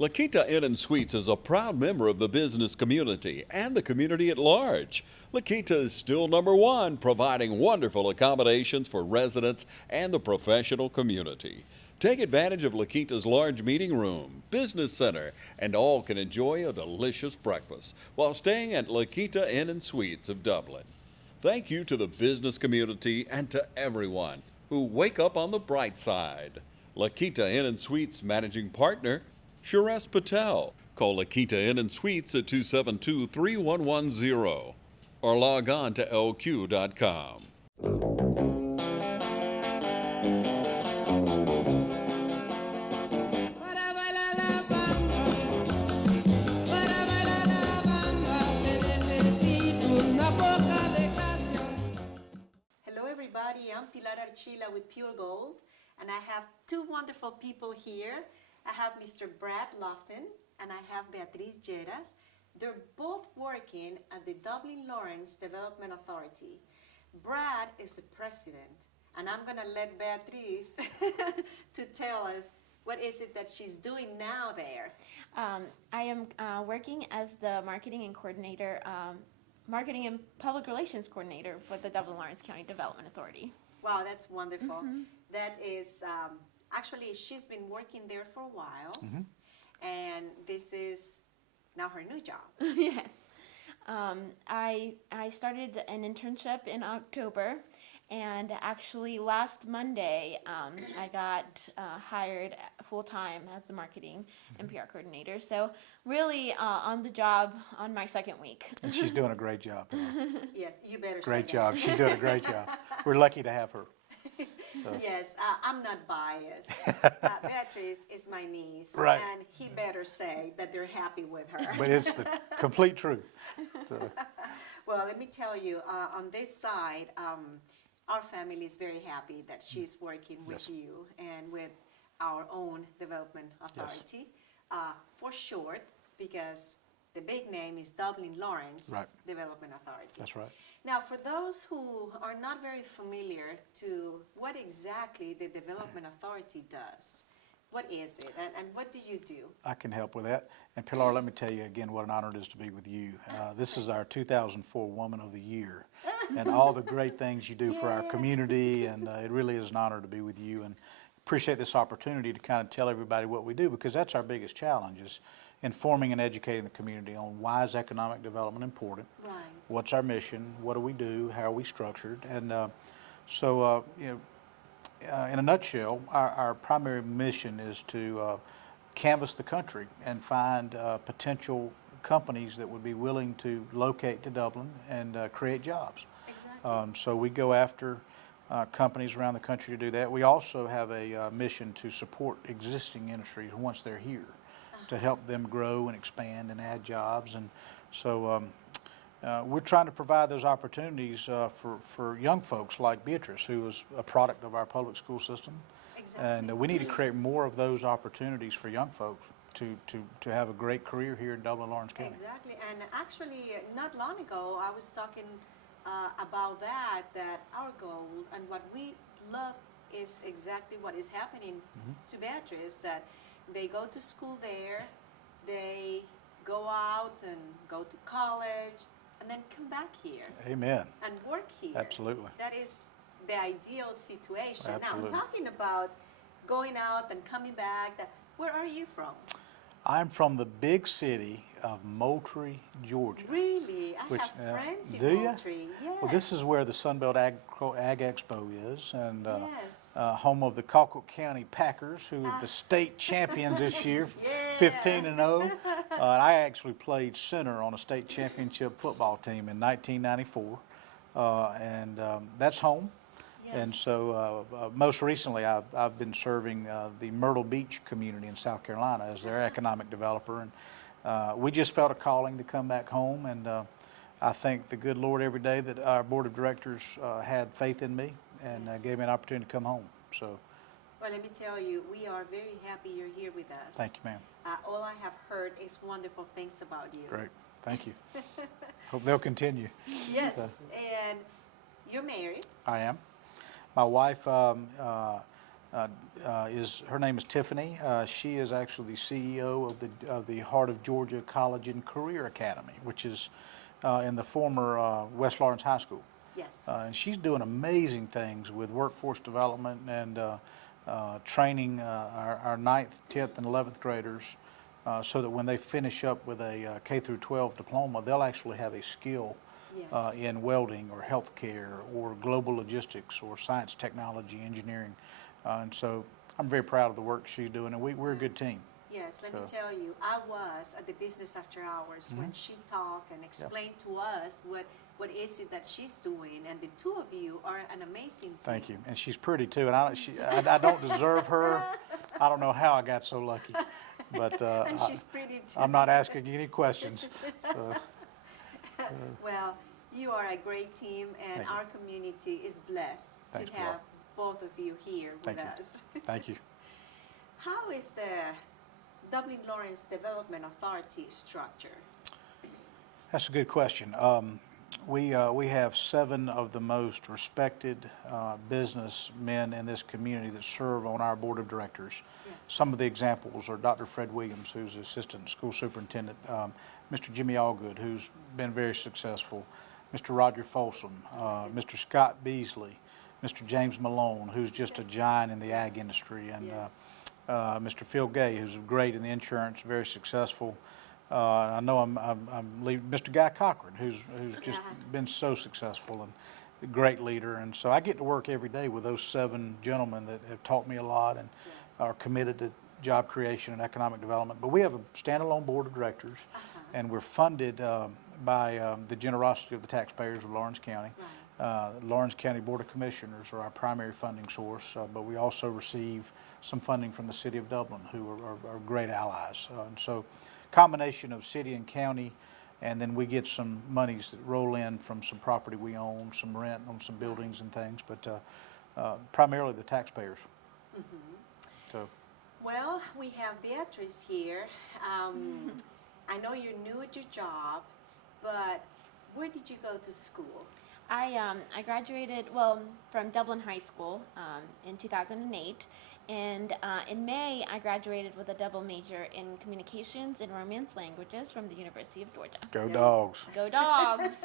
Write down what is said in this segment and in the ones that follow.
La Quinta Inn and Suites is a proud member of the business community and the community at large. La Quinta is still number one, providing wonderful accommodations for residents and the professional community. Take advantage of La Quinta's large meeting room, business center, and all can enjoy a delicious breakfast while staying at La Quinta Inn and Suites of Dublin. Thank you to the business community and to everyone who wake up on the bright side. La Quinta Inn and Suites Managing Partner, Lleras Patel. Call La Quinta Inn and Suites at 272-3110 or log on to lq.com. Hello everybody, I'm Pilar Archila with Pure Gold, and I have two wonderful people here. I have Mr. Brad Lofton and I have Beatriz Lleras. They're both working at the Dublin Lawrence Development Authority. Brad is the president, and I'm gonna let Beatriz to tell us what is it that she's doing now there. I am working as the marketing and public relations coordinator for the Dublin Lawrence County Development Authority. Wow, that's wonderful. That is, actually, she's been working there for a while, and this is now her new job. Yes. I started an internship in October, and actually last Monday I got hired full-time as the marketing and PR coordinator. So really on the job on my second week. And she's doing a great job. Yes, you better say Great that. job. She's doing a great job. We're lucky to have her. So. Yes, I'm not biased. Beatriz is my niece, Right. and he better say that they're happy with her. But it's the complete truth. So, Well, let me tell you, on this side, our family is very happy that she's working with Yes. you and with our own development authority. For short, because the big name is Dublin Lawrence Right. Development Authority. that's right. Now, for those who are not very familiar to what exactly the Development Authority does, what is it and what do you do? I can help with that. And Pilar, let me tell you again what an honor it is to be with you. This is our 2004 Woman of the Year, and all the great things you do for our community, and it really is an honor to be with you, and appreciate this opportunity to kind of tell everybody what we do, because that's our biggest challenge, is informing and educating the community on why is economic development important, Right. what's our mission, what do we do, how are we structured, and in a nutshell, our primary mission is to canvass the country and find potential companies that would be willing to locate to Dublin and create jobs. Exactly. So we go after companies around the country to do that. We also have a mission to support existing industries once they're here, to help them grow and expand and add jobs. And so we're trying to provide those opportunities for young folks like Beatriz, who is a product of our public school system. Exactly. And we need to create more of those opportunities for young folks to have a great career here in Dublin Lawrence County. Exactly, and actually, not long ago, I was talking about that our goal and what we love is exactly what is happening to Beatriz, that they go to school there, they go out and go to college, and then come back here Amen. and work here. Absolutely. That is the ideal situation. Absolutely. Now, I'm talking about going out and coming back. Where are you from? I'm from the big city of Moultrie, Georgia. Really? I Which, have friends in do you? Moultrie. Yes. Well, this is where the Sunbelt Ag Expo is, and Yes. home of the Colquitt County Packers, who are the state champions this year, Yeah. 15-0. I actually played center on a state championship football team in 1994, and that's home. And Yes. so most recently I've been serving the Myrtle Beach community in South Carolina as their economic developer, and we just felt a calling to come back home, and I thank the good Lord every day that our board of directors had faith in me and Yes. gave me an opportunity to come home. So Well, let me tell you, we are very happy you're here with us. thank you, ma'am. All I have heard is wonderful things about you. Great. Thank you. Hope they'll continue. Yes, and you're married. I am. My wife her name is Tiffany. She is actually the CEO of the Heart of Georgia College and Career Academy, which is in the former West Lawrence High School. Yes. And she's doing amazing things with workforce development and training our 9th, 10th, and 11th graders so that when they finish up with a K through 12 diploma, they'll actually have a skill Yes. in welding or healthcare or global logistics or science, technology, engineering. And so I'm very proud of the work she's doing, and we're a good team. Yes, let me So- tell you, I was at the Business After Hours when she talked and explained to us what is it that she's doing, and the two of you are an amazing team. Thank you. And she's pretty too, and I don't deserve her. I don't know how I got so lucky, but And she's pretty too. I'm not asking you any questions. So, Well, you are a great team, and Thank you. our community is blessed Thanks, to Pilar. have both of you here with Thank you. us. thank you. How is the Dublin Lawrence Development Authority structure? That's a good question. We have 7 of the most respected businessmen in this community that serve on our board of directors. Yes. Some of the examples are Dr. Fred Williams, who's the assistant school superintendent, Mr. Jimmy Allgood, who's been very successful, Mr. Roger Folsom, Mr. Scott Beasley, Mr. James Malone, who's just a giant in the ag industry, and Yes. Mr. Phil Gay, who's great in the insurance, very successful. I know I'm leaving Mr. Guy Cochran, who's just been so successful and a great leader. And so I get to work every day with those 7 gentlemen that have taught me a lot and Yes. are committed to job creation and economic development. But we have a standalone board of directors, and we're funded by the generosity of the taxpayers of Lawrence County. Right. Lawrence County Board of Commissioners are our primary funding source, but we also receive some funding from the City of Dublin, who are great allies. And so combination of city and county, and then we get some monies that roll in from some property we own, some rent on some buildings and things, but primarily the taxpayers. So Well, we have Beatriz here. I know you're new at your job, but where did you go to school? I graduated, from Dublin High School in 2008, and in May I graduated with a double major in communications and romance languages from the University of Georgia. go Yeah. Dogs. Go Dogs!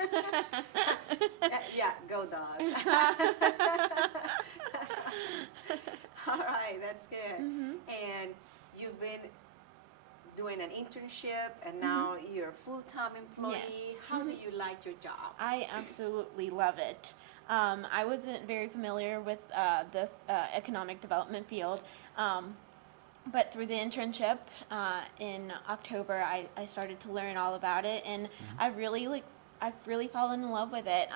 Yeah, go Dogs. All right, that's good. And you've been doing an internship, and now you're a full-time employee. Yes. How do you like your job? I absolutely love it. I wasn't very familiar with the economic development field, but through the internship in October, I started to learn all about it, and I've really fallen in love with it.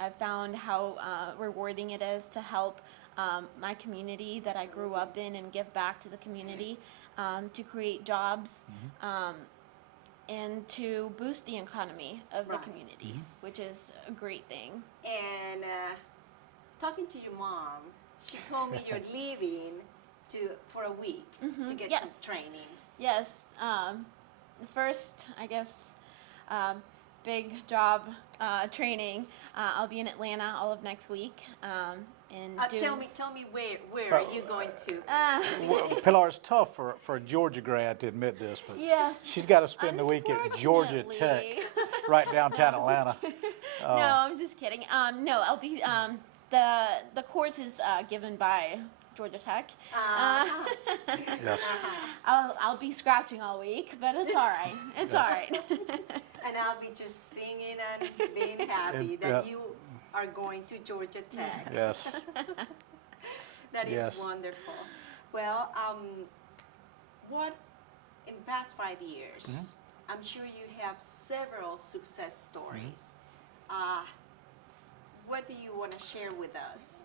I've found how rewarding it is to help my community that I grew up in and give back to the community, to create jobs, and to boost the economy of the Right. community, which is a great thing. And talking to your mom, she told me you're leaving for a week to get some Yes. training. Yes, the first, I guess, big job training. I'll be in Atlanta all of next week, and Tell me where are you going to? Well, Pilar, it's tough for a Georgia grad to admit this, but Yes. she's got to spend the week at Georgia Tech, Unfortunately. right downtown Atlanta. No, I'm just kidding. No, I'll be. The course is given by Georgia Tech. Yes. I'll be scratching all week, but it's all right. It's all right. And I'll be just singing and being happy that you are going to Georgia Tech. Yes. That is Yes. wonderful. Well, what in the past 5 years, I'm sure you have several success stories. What do you want to share with us?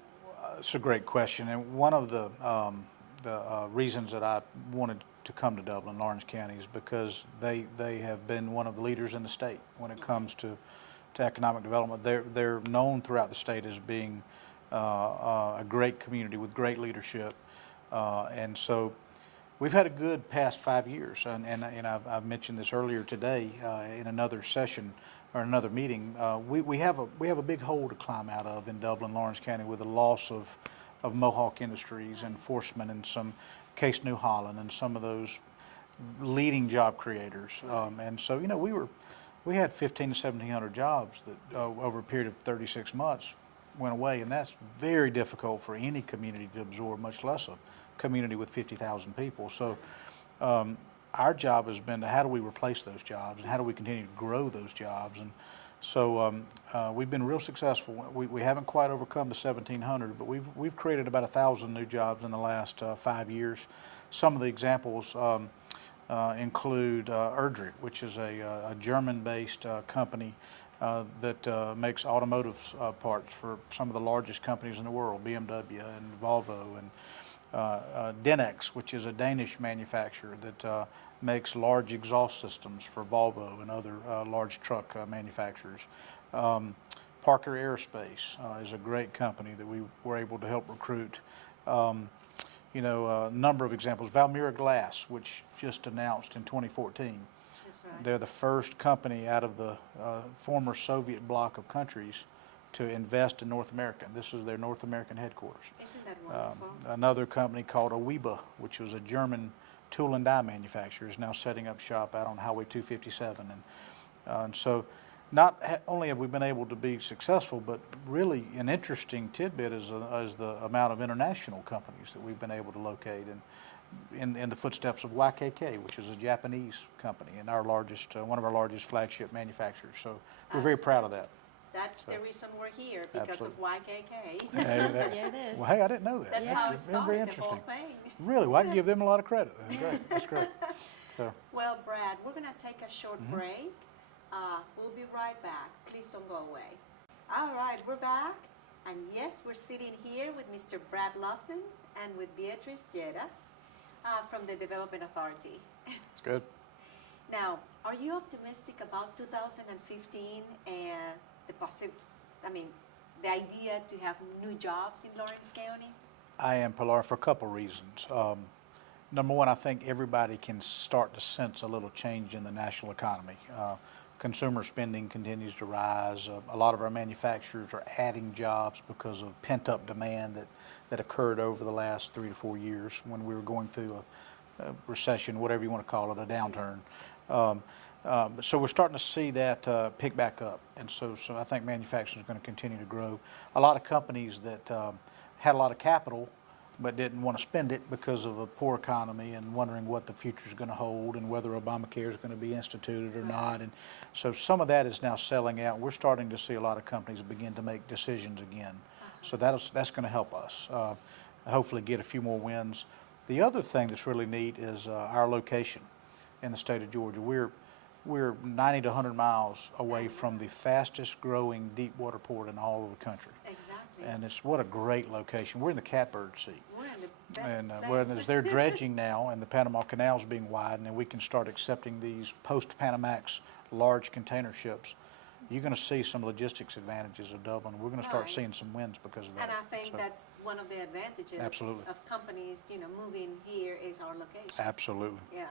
It's a great question, and one of the reasons that I wanted to come to Dublin, Lawrence County, is because they have been one of the leaders in the state when it comes to economic development. They're known throughout the state as being a great community with great leadership, and so we've had a good past 5 years. And I've mentioned this earlier today in another session or another meeting. We have a big hole to climb out of in Dublin, Lawrence County, with the loss of of Mohawk Industries and Forstman and some Case New Holland and some of those leading job creators. And so, you know, we had 1,500 to 1,700 jobs that over a period of 36 months went away, and that's very difficult for any community to absorb, much less a community with 50,000 people. So our job has been to how do we replace those jobs and how do we continue to grow those jobs. And so we've been real successful. We haven't quite overcome the 1,700, but we've created about 1,000 new jobs in the last 5 years. Some of the examples include Erdrich, which is a German-based company that makes automotive parts for some of the largest companies in the world, BMW and Volvo, and Denex, which is a Danish manufacturer that makes large exhaust systems for Volvo and other large truck manufacturers. Parker Aerospace is a great company that we were able to help recruit. You know, a number of examples. Valmira Glass, which just announced in 2014. That's right. They're the first company out of the former Soviet bloc of countries to invest in North America. This is their North American headquarters. Isn't that wonderful? Another company called Awiba, which was a German tool and die manufacturer, is now setting up shop out on Highway 257. And so not only have we been able to be successful, but really an interesting tidbit is the amount of international companies that we've been able to locate, and in the footsteps of YKK, which is a Japanese company and our largest, one of our largest flagship manufacturers. So we're very proud of that. That's the reason we're here, because of YKK. Yeah, it is. Well, hey, I didn't know that. That's Yeah. how it It's been very started, the whole interesting. thing. Really, well, I can give them a lot of credit. That's great. That's great. So. Well, Brad, we're going to take a short break. We'll be right back. Please don't go away. All right, we're back. And yes, we're sitting here with Mr. Brad Lofton and with Beatriz Lleras from the Development Authority. It's good. Now, are you optimistic about 2015 and the idea to have new jobs in Lawrence County? I am, Pilar, for a couple reasons. Number one, I think everybody can start to sense a little change in the national economy. Consumer spending continues to rise. A lot of our manufacturers are adding jobs because of pent-up demand that occurred over the last 3 to 4 years when we were going through a recession, whatever you want to call it, a downturn. So we're starting to see that pick back up, and so I think manufacturing is going to continue to grow. A lot of companies that had a lot of capital but didn't want to spend it because of a poor economy and wondering what the future is going to hold and whether Obamacare is going to be instituted or not. And so some of that is now selling out. We're starting to see a lot of companies begin to make decisions again. So that's going to help us hopefully get a few more wins. The other thing that's really neat is our location in the state of Georgia. We're 90 to 100 miles away from the fastest growing deep water port in all of the country. Exactly. And it's what a great location. We're in the catbird seat. We're in the best And place. as they're dredging now and the Panama Canal is being widened and we can start accepting these post-Panamax large container ships, you're going to see some logistics advantages of Dublin. We're going to start Right. seeing some wins because of that. And I think So, that's one of the advantages Absolutely. of companies, moving here is our location. Absolutely. Yeah.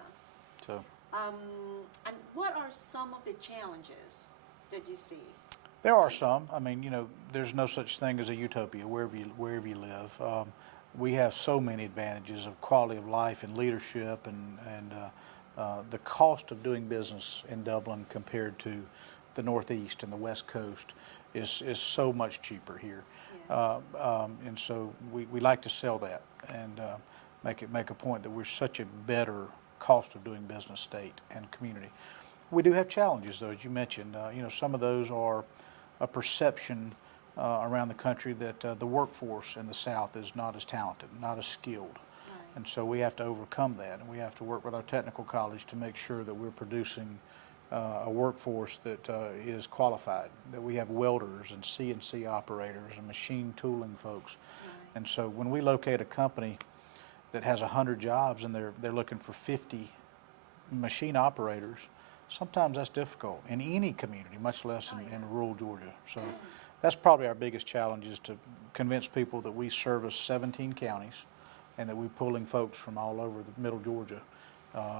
So And what are some of the challenges that you see? there are some. I mean, there's no such thing as a utopia wherever you live. We have so many advantages of quality of life and leadership, and the cost of doing business in Dublin compared to the Northeast and the West Coast is so much cheaper here. Yes. And so we like to sell that and make a point that we're such a better cost of doing business state and community. We do have challenges, though, as you mentioned. Some of those are a perception around the country that the workforce in the South is not as talented, not as skilled. Right. And so we have to overcome that, and we have to work with our technical college to make sure that we're producing a workforce that is qualified, that we have welders and CNC operators and machine tooling folks. Right. And so when we locate a company that has 100 jobs and they're looking for 50 machine operators, sometimes that's difficult in any community, much less in rural Georgia. So that's probably our biggest challenge, is to convince people that we service 17 counties and that we're pulling folks from all over the middle Georgia,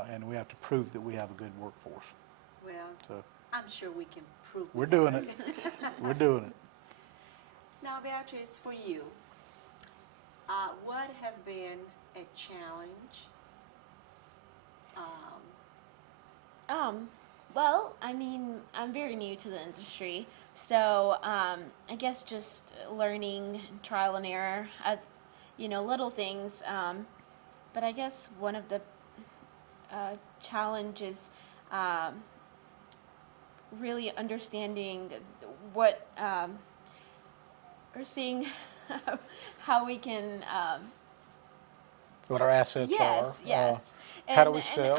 and we have to prove that we have a good workforce. Well, So I'm sure we can prove we're that. doing it. We're doing it. Now, Beatriz, for you, What have been a challenge? Well, I mean, I'm very new to the industry, so I guess just learning trial and error as, little things. But I guess one of the challenges really understanding what or seeing how we can. What our assets are. Yes. How do we And sell?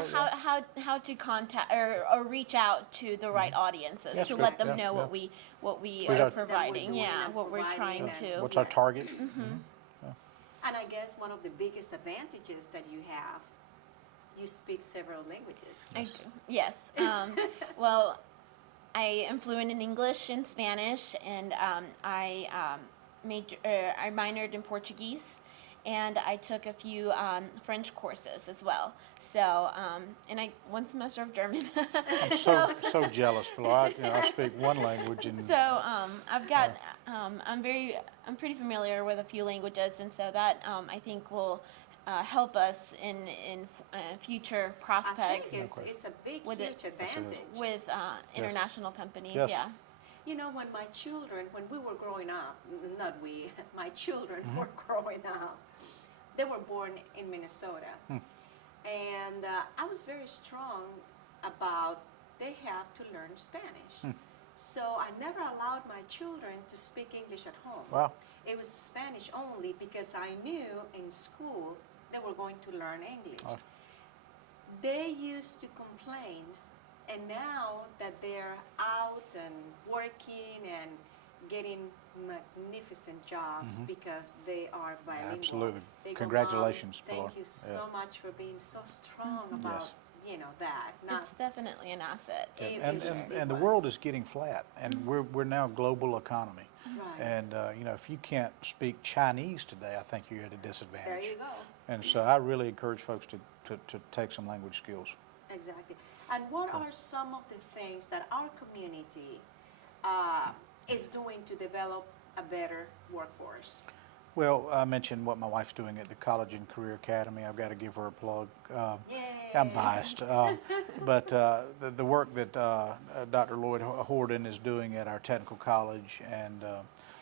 how to contact or reach out to the right audiences Yes, to sure. let them Yeah, know yeah. what we Who's are our- providing. doing Yeah, and what we're providing trying and- to. What's our Yes. target? And I guess one of the biggest advantages that you have, you speak several languages. I do. Yes. Well, I am fluent in English and Spanish, and I I minored in Portuguese, and I took a few French courses as well. So, and I one semester of German. I'm so jealous, Pilar. I speak one language and So I've got I'm pretty familiar with a few languages, and so that I think will help us in future I prospects think it's a big, With it. huge advantage. with international companies. Yes. Yeah. You know, when we were growing up, not we, my children were growing up, they were born in Minnesota. And I was very strong about they have to learn Spanish. So I never allowed my children to speak English at home. Wow. It was Spanish only because I knew in school they were going to learn English. Oh. They used to complain, and now that they're out and working and getting magnificent jobs because they are bilingual. Absolutely. They go, Congratulations, "Mom, Pilar." thank you Yeah. so much for being so strong about that. Not, It's definitely an asset. It And is- it the was. world is getting flat, and we're now a global economy. Right. And if you can't speak Chinese today, I think you're at a disadvantage. There you go. And so I really encourage folks to take some language skills. Exactly. And what are some of the things that our community is doing to develop a better workforce? Well, I mentioned what my wife's doing at the College and Career Academy. I've got to give her a plug. Yay. I'm biased, but the work that Dr. Lloyd Horden is doing at our technical college, and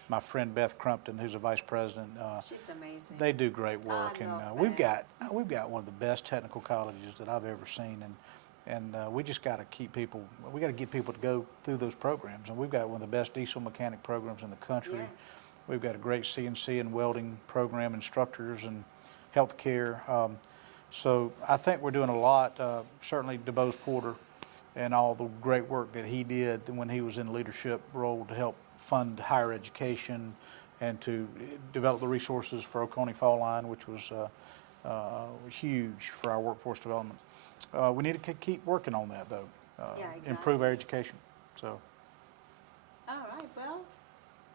my friend Beth Crumpton, who's a vice president, She's amazing. they do great work, and love we've Beth. got one of the best technical colleges that I've ever seen, and we just got to keep people. We got to get people to go through those programs, and we've got one of the best diesel mechanic programs in the country. Yes. We've got a great CNC and welding program, instructors, and health care. So I think we're doing a lot. Certainly DeBose Porter and all the great work that he did when he was in leadership role to help fund higher education and to develop the resources for Oconee Fall Line, which was huge for our workforce development. We need to keep working on that, though. Yeah, Improve our education. So. All right, well,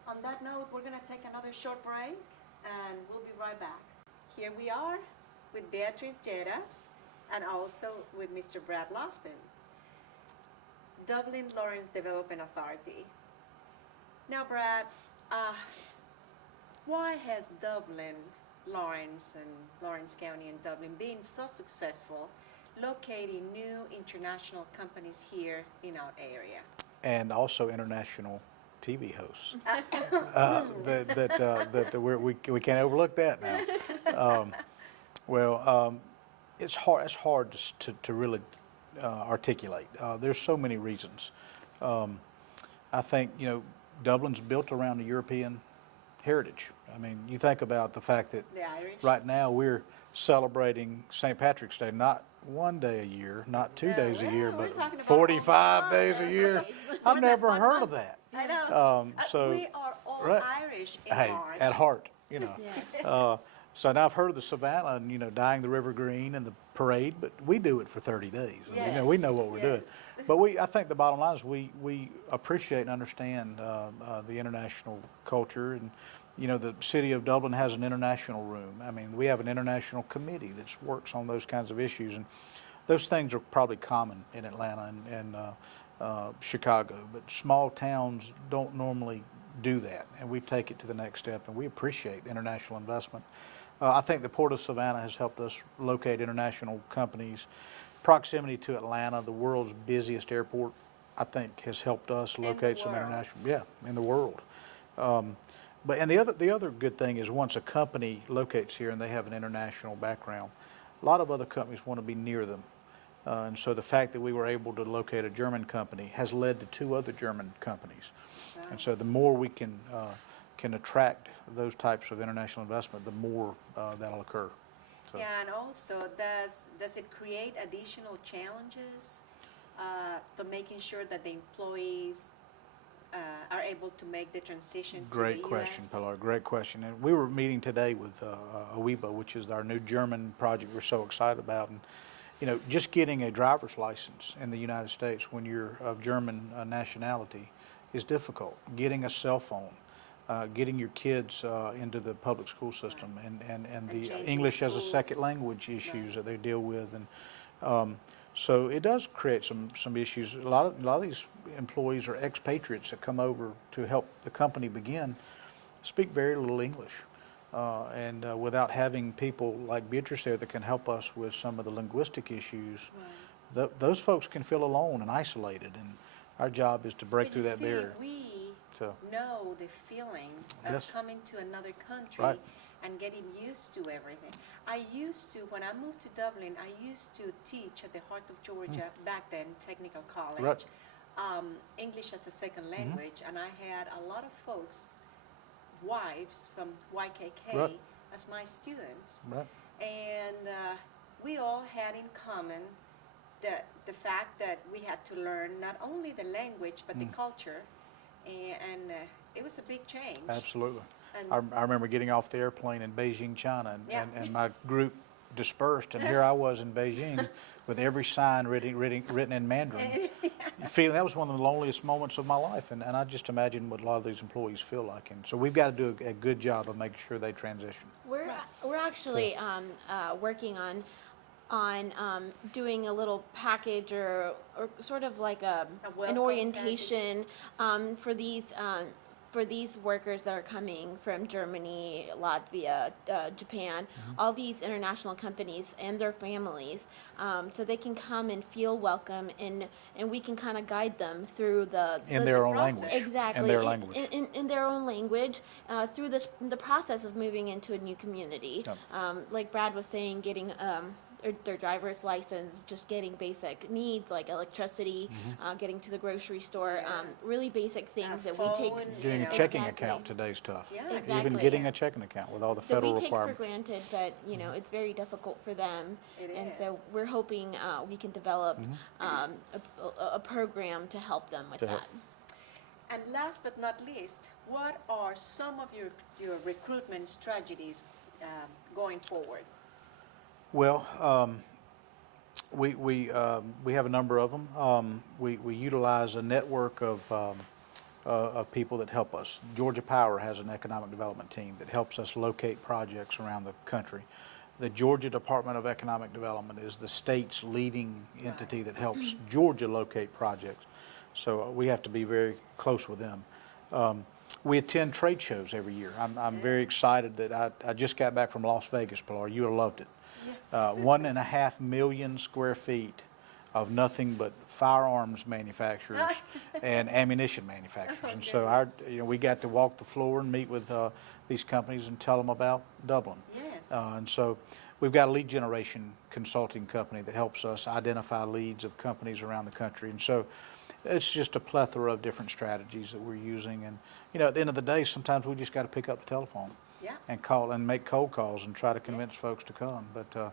on that note, we're going to take another short break, and we'll be right back. Here we are with Beatriz Lleras and also with Mr. Brad Lofton, Dublin Lawrence Development Authority. Now, Brad, why has Dublin, Lawrence, and Lawrence County and Dublin been so successful locating new international companies here in our area? And also international TV hosts. We can't overlook that now. It's hard to really articulate. There's so many reasons. I think Dublin's built around the European heritage. I mean, you think about the fact that The Irish? right now we're celebrating St. Patrick's Day, not one day a year, not 2 days a year, well, we're but talking about 45 days a year. I've More than never 1 heard month. of that. I know. So we are all right. Irish in Hey, heart. at heart, Yes. So now I've heard of the Savannah and dyeing the river green and the parade, but we do it for 30 days. I mean, we know what we're doing. But I think the bottom line is we appreciate and understand the international culture, and the city of Dublin has an international room. I mean, we have an international committee that works on those kinds of issues, and those things are probably common in Atlanta and Chicago, but small towns don't normally do that, and we take it to the next step, and we appreciate international investment. I think the Port of Savannah has helped us locate international companies. Proximity to Atlanta, the world's busiest airport, I think has helped us locate some international, in the world. And the other good thing is once a company locates here and they have an international background, a lot of other companies want to be near them. And so the fact that we were able to locate a German company has led to 2 other German companies. Wow. And so the more we can attract those types of international investment, the more that'll occur. So. Yeah, and also, does it create additional challenges to making sure that the employees are able to make the transition to Great the question, US? Pilar, great question. And we were meeting today with AWIBA, which is our new German project we're so excited about. And, you know, just getting a driver's license in the United States when you're of German nationality is difficult. Getting a cell phone, getting your kids into the public school system, and the changing English as a schools. second language issues that they deal with. And so it does create some issues. A lot of these employees are expatriates that come over to help the company begin, speak very little English. And without having people like Beatriz there that can help us with some of the linguistic issues, those folks can feel alone and isolated. And our job is to break But through you that see, barrier. we So. know the feeling of Yes. coming to another country Right. and getting used to everything. When I moved to Dublin, I used to teach at the Heart of Georgia, back then, technical college, Right. English as a second language, and I had a lot of folks, wives from YKK, Right. as my students. Right. And we all had in common the fact that we had to learn not only the language but the culture, and it was a big change. Absolutely. And I remember getting off the airplane in Beijing, China, Yeah. and my group dispersed, and here I was in Beijing with every sign written in Mandarin. Feeling that was one of the loneliest moments of my life, and I just imagine what a lot of these employees feel like. And so we've got to do a good job of making sure they transition. We're actually working on doing a little package or sort of like an welcome orientation for these workers that are coming from Germany, Latvia, Japan, all these international companies and their families, so they can come and feel welcome, and we can kind of guide them through In their own process. language. Exactly. In their language. In their own language, through the process of moving into a new community. Yep. Like Brad was saying, getting their driver's license, just getting basic needs like electricity, getting to the grocery store, really basic things that we take. phone, Getting a know. checking Exactly. account today's tough. Yeah, Even exactly. getting a checking account with all the That federal we take for requirements. granted, but it's very difficult for them, It and is. so we're hoping we can develop a program to help them with To help. that. And last but not least, what are some of your recruitment strategies going forward? Well, we have a number of them. We utilize a network of people that help us. Georgia Power has an economic development team that helps us locate projects around the country. The Georgia Department of Economic Development is the state's leading entity that helps Georgia locate projects. So we have to be very close with them. We attend trade shows every year. I'm very excited that I just got back from Las Vegas, Pilar. You would have loved it. Yes. 1.5 million square feet of nothing but firearms manufacturers and ammunition manufacturers. And so we got to walk the floor and meet with these companies and tell them about Dublin. Yes. And so we've got a lead generation consulting company that helps us identify leads of companies around the country. And so it's just a plethora of different strategies that we're using. And, at the end of the day, sometimes we just got to pick up the telephone Yeah. and call and make cold calls and try to convince folks to come. But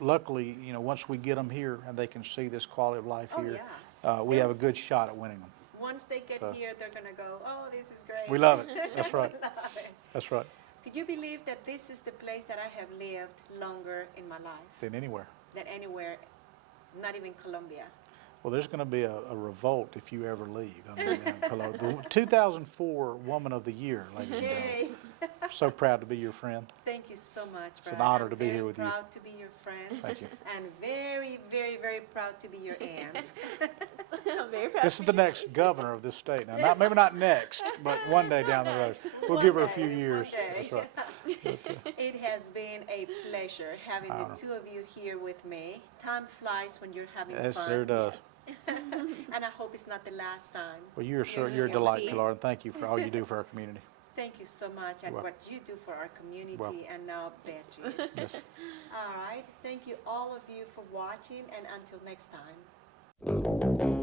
luckily, once we get them here and they can see this quality of life Oh, here, yeah. we have a good shot at winning them. Once they get So. here, they're gonna go, oh, this is great. We love it. That's right. Love it. That's right. Could you believe that this is the place that I have lived longer in my life Than anywhere. than anywhere, not even Colombia? Well, there's going to be a revolt if you ever leave. I mean, the 2004 Woman of the Year, ladies and gentlemen. Yay. So proud to be your friend. Thank you so much, Brad. an honor to be here with you. I'm very proud to be your friend. Thank you. And very, very, very proud to be your aunt. I'm very proud. This is the next governor of this state. Now, maybe not next, but one day down the road. We'll give her a few years. That's right. It has been a pleasure having the two of you here with me. Time flies when you're having fun. Yes, sir does. And I hope it's not the last time. Well, you're a You're delight, lucky. Pilar, and thank you for all you do for our community. Thank you so much and Well- what you do for our community Well- and now Beatriz. Yes. All right. Thank you all of you for watching and until next time.